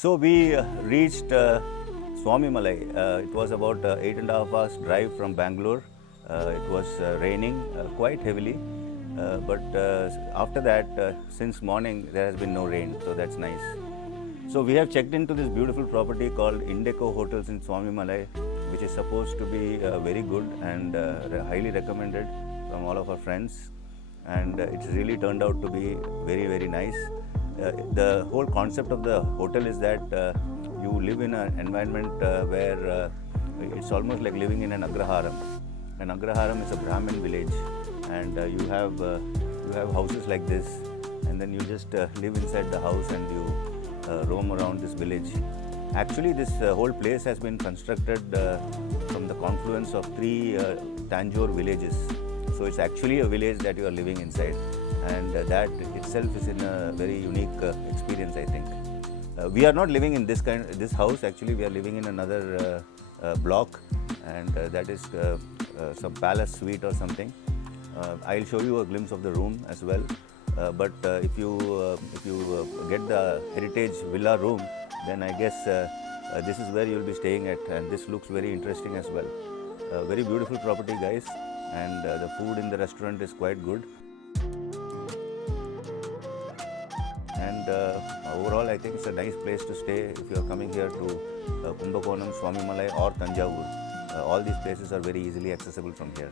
So we reached Swamimalai. It was about 8.5 hours drive from Bangalore. It was raining quite heavily, but after that, since morning, there has been no rain, so that's nice. So we have checked into this beautiful property called Indeco Hotels in Swamimalai, which is supposed to be very good and highly recommended from all of our friends. And it's really turned out to be very, very nice. The whole concept of the hotel is that you live in an environment where it's almost like living in an agraharam. An agraharam is a Brahmin village, and you have houses like this, and then you just live inside the house and you roam around this village. Actually, this whole place has been constructed from the confluence of three Tanjore villages. So it's actually a village that you are living inside, and that itself is in a very unique experience, I think. We are not living in this house. Actually, we are living in another block, and that is some palace suite or something. I'll show you a glimpse of the room as well. But if you get the heritage villa room, then I guess this is where you'll be staying at, and this looks very interesting as well. Very beautiful property, guys, and the food in the restaurant is quite good. And overall, I think it's a nice place to stay if you are coming here to Kumbakonam, Swamimalai or Thanjavur. All these places are very easily accessible from here.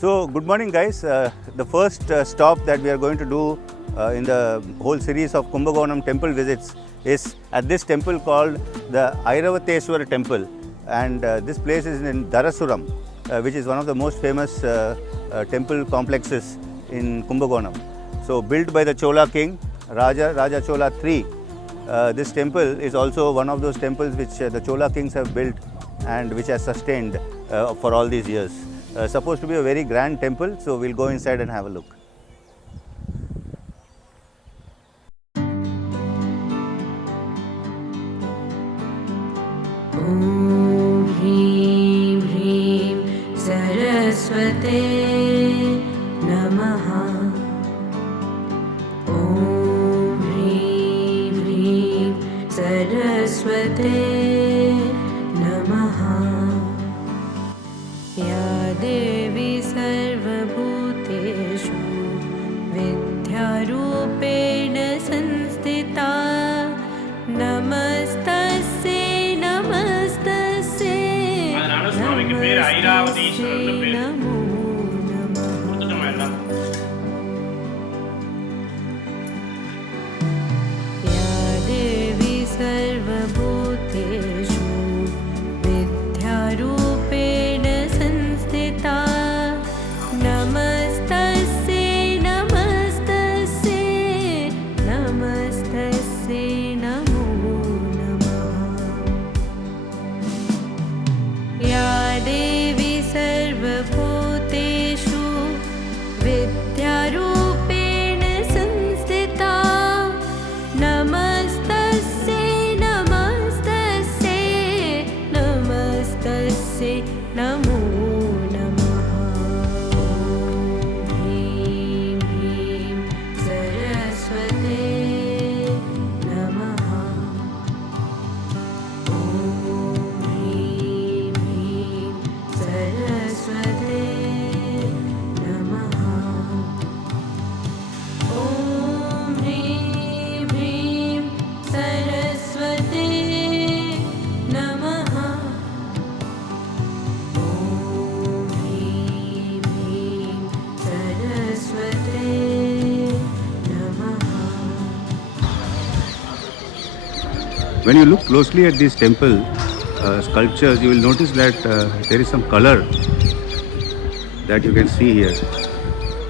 So, good morning, guys. The first stop that we are going to do in the whole series of Kumbakonam temple visits is at this temple called the Airavateswar temple, and this place is in Parasuram, which is one of the most famous temple complexes in Kumbakonam. So, built by the Chola king, Raja Chola III. This temple is also one of those temples which the Chola kings have built and which has sustained for all these years. Supposed to be a very grand temple, so we'll go inside and have a look. Om Hrim Hrim Saraswate Namaha. Om Hrim Hrim Saraswate Namaha. Ya Devi Sarvabhuteshu Vidyarupena Sanstita Namastasya Namastasya Namastasya Namo Namaha. Ya Devi Sarvabhuteshu Vidyarupena Namastasya Namastasya Namastasya Namo Namaha. Ya Devi Sarvabhuteshu Vidyarupena Sanstita Namastasya Namastasya Namastasya Namo Namaha. Hrim Hrim Saraswate Namaha. Om Hrim Hrim Saraswate Namaha. Om Hrim Hrim Saraswate Namaha. Om Hrim Hrim Saraswate Namaha. When you look closely at these temple sculptures, you will notice that there is some color that you can see here,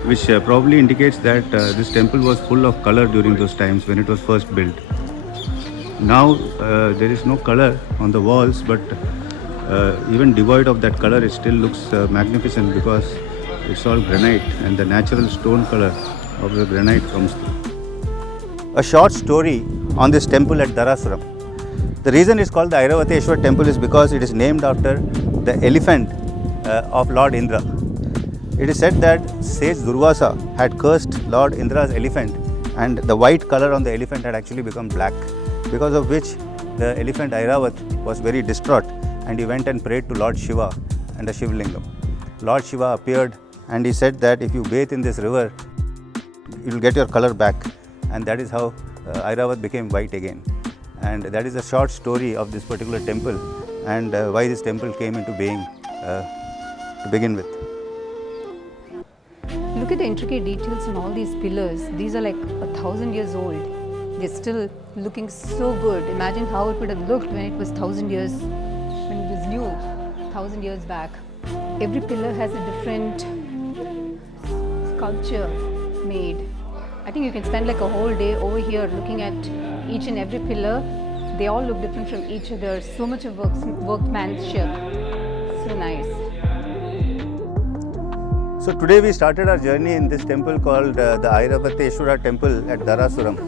which probably indicates that this temple was full of color during those times when it was first built. Now there is no color on the walls, but even devoid of that color, it still looks magnificent because It's all granite, and the natural stone color of the granite comes through. A short story on this temple at Darasuram. The reason it's called the Airavateswar temple is because it is named after the elephant of Lord Indra. It is said that sage Durvasa had cursed Lord Indra's elephant, and the white color on the elephant had actually become black, because of which the elephant Airavat was very distraught, and he went and prayed to Lord Shiva and the Shivlingam. Lord Shiva appeared and he said that if you bathe in this river, you will get your color back, and that is how Airavat became white again. And that is a short story of this particular temple and why this temple came into being to begin with. Look at the intricate details on all these pillars. These are like 1,000 years old. They're still looking so good. Imagine how it would have looked when it was 1,000 years, when it was new, 1,000 years back. Every pillar has a different sculpture made. I think you can spend like a whole day over here looking at each and every pillar. They all look different from each other. So much of workmanship. So nice. So today we started our journey in this temple called the Airavateswar temple at Darasuram.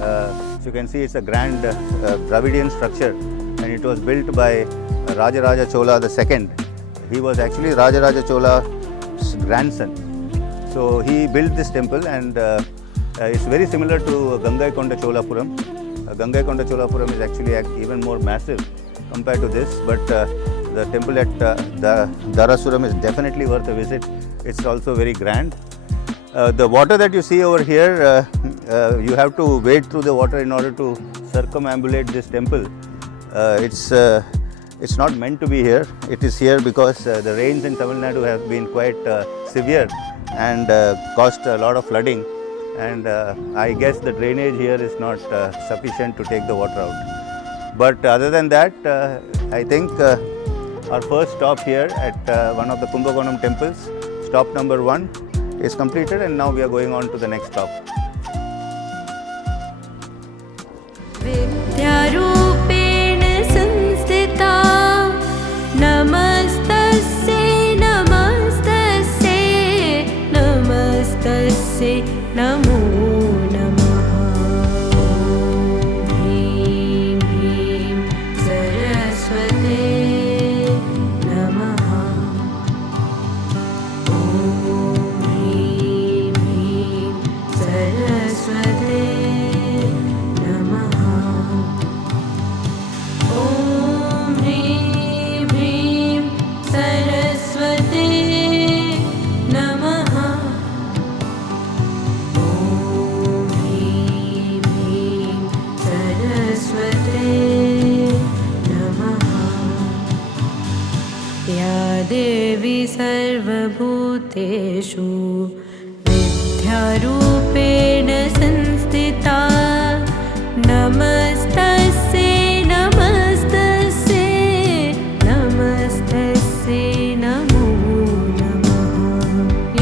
So you can see it's a grand Dravidian structure, and it was built by Rajaraja Chola II. He was actually Rajaraja Chola's grandson. So he built this temple, and it's very similar to Gangaikonda Cholapuram. Gangaikonda Cholapuram is actually even more massive compared to this, but the temple at Darasuram is definitely worth a visit. It's also very grand. The water that you see over here, you have to wade through the water in order to circumambulate this temple. It's not meant to be here. It is here because the rains in Tamil Nadu have been quite severe and caused a lot of flooding, and I guess the drainage here is not sufficient to take the water out. But other than that, I think our first stop here at one of the Kumbakonam temples, stop number 1, is completed, and now we are going on to the next stop. विद्यारूपेण संस्थिता नमस्तस्यै नमस्तस्यै नमस्तस्यै नमो नमः ह्रीं ह्रीं सरस्वते नमः ॐ ह्रीं ह्रीं सरस्वते देवी सर्वभूतेषु विद्यारूपेण संस्थिता नमस्तस्यै नमस्तस्यै नमस्तस्यै नमो नमः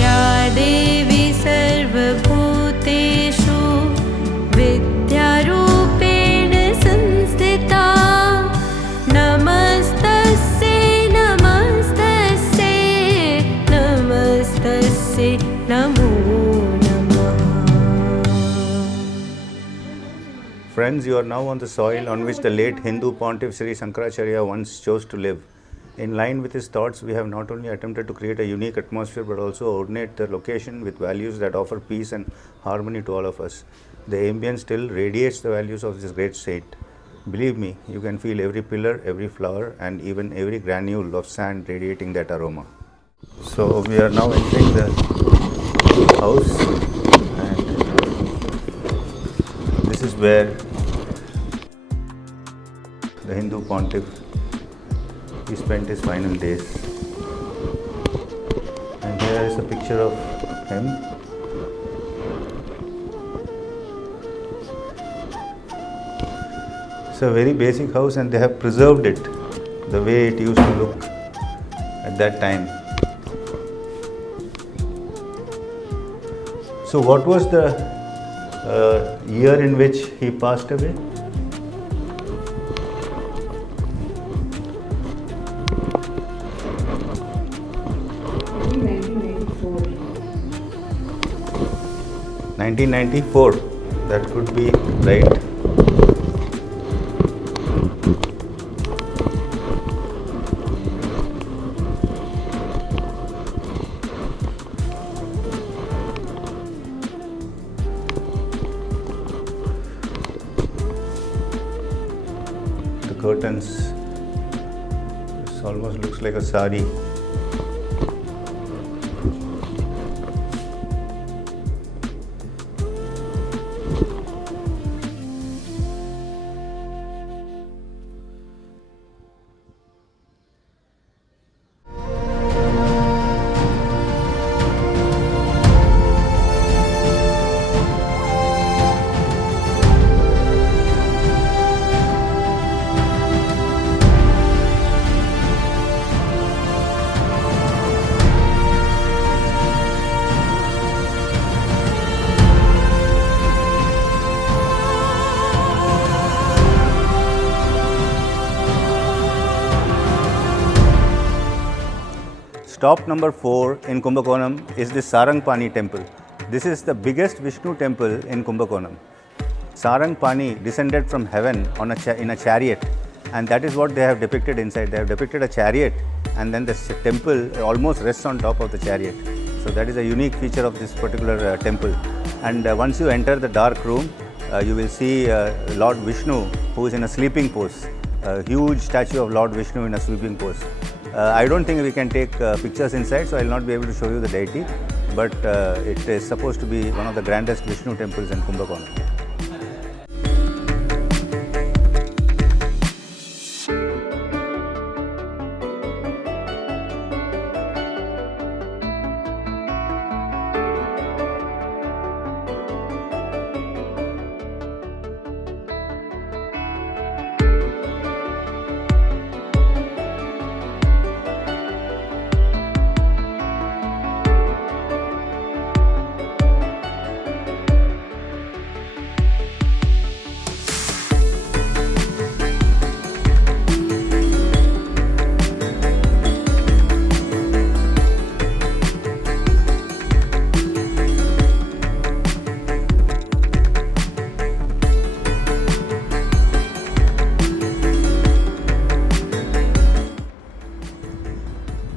या देवी सर्वभूतेषु विद्यारूपेण संस्थिता नमस्तस्यै Namo Namah. Friends, you are now on the soil on which the late Hindu pontiff Sri Shankaracharya once chose to live. In line with his thoughts, we have not only attempted to create a unique atmosphere but also ornate the location with values that offer peace and harmony to all of us. The ambience still radiates the values of this great saint. Believe me, you can feel every pillar, every flower, and even every granule of sand radiating that aroma. So we are now entering the house, and this is where the Hindu pontiff he spent his final days. And here is a picture of him. It's a very basic house, and they have preserved it the way it used to look at that time. So what was the year in which he passed away? I think 1994. 1994, that could be right. The curtains, this almost looks like a sari. Stop number 4 in Kumbakonam is the Sarang Pani temple. This is the biggest Vishnu temple in Kumbakonam. Sarang Pani descended from heaven on in a chariot, and that is what they have depicted inside. They have depicted a chariot, and then the temple almost rests on top of the chariot. So that is a unique feature of this particular temple. And once you enter the dark room, you will see Lord Vishnu, who is in a sleeping pose. A huge statue of Lord Vishnu in a sleeping pose. I don't think we can take pictures inside, so I will not be able to show you the deity, but it is supposed to be one of the grandest Vishnu temples in Kumbakonam.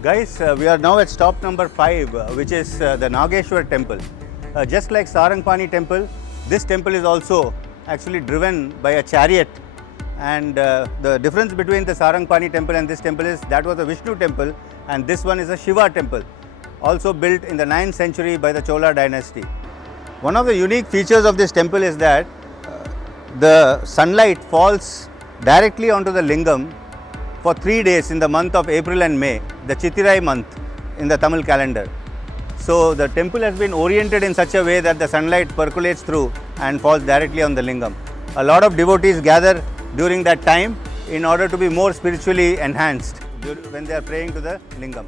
Guys, we are now at stop number 5, which is the Nageshwar temple. Just like Sarang Pani temple, this temple is also actually driven by a chariot. And the difference between the Sarang Pani temple and this temple is that was a Vishnu temple, and this one is a Shiva temple, also built in the 9th century by the Chola dynasty. One of the unique features of this temple is that the sunlight falls directly onto the lingam for 3 days in the month of April and May, the Chittirai month in the Tamil calendar. So the temple has been oriented in such a way that the sunlight percolates through and falls directly on the lingam. A lot of devotees gather during that time in order to be more spiritually enhanced when they are praying to the lingam.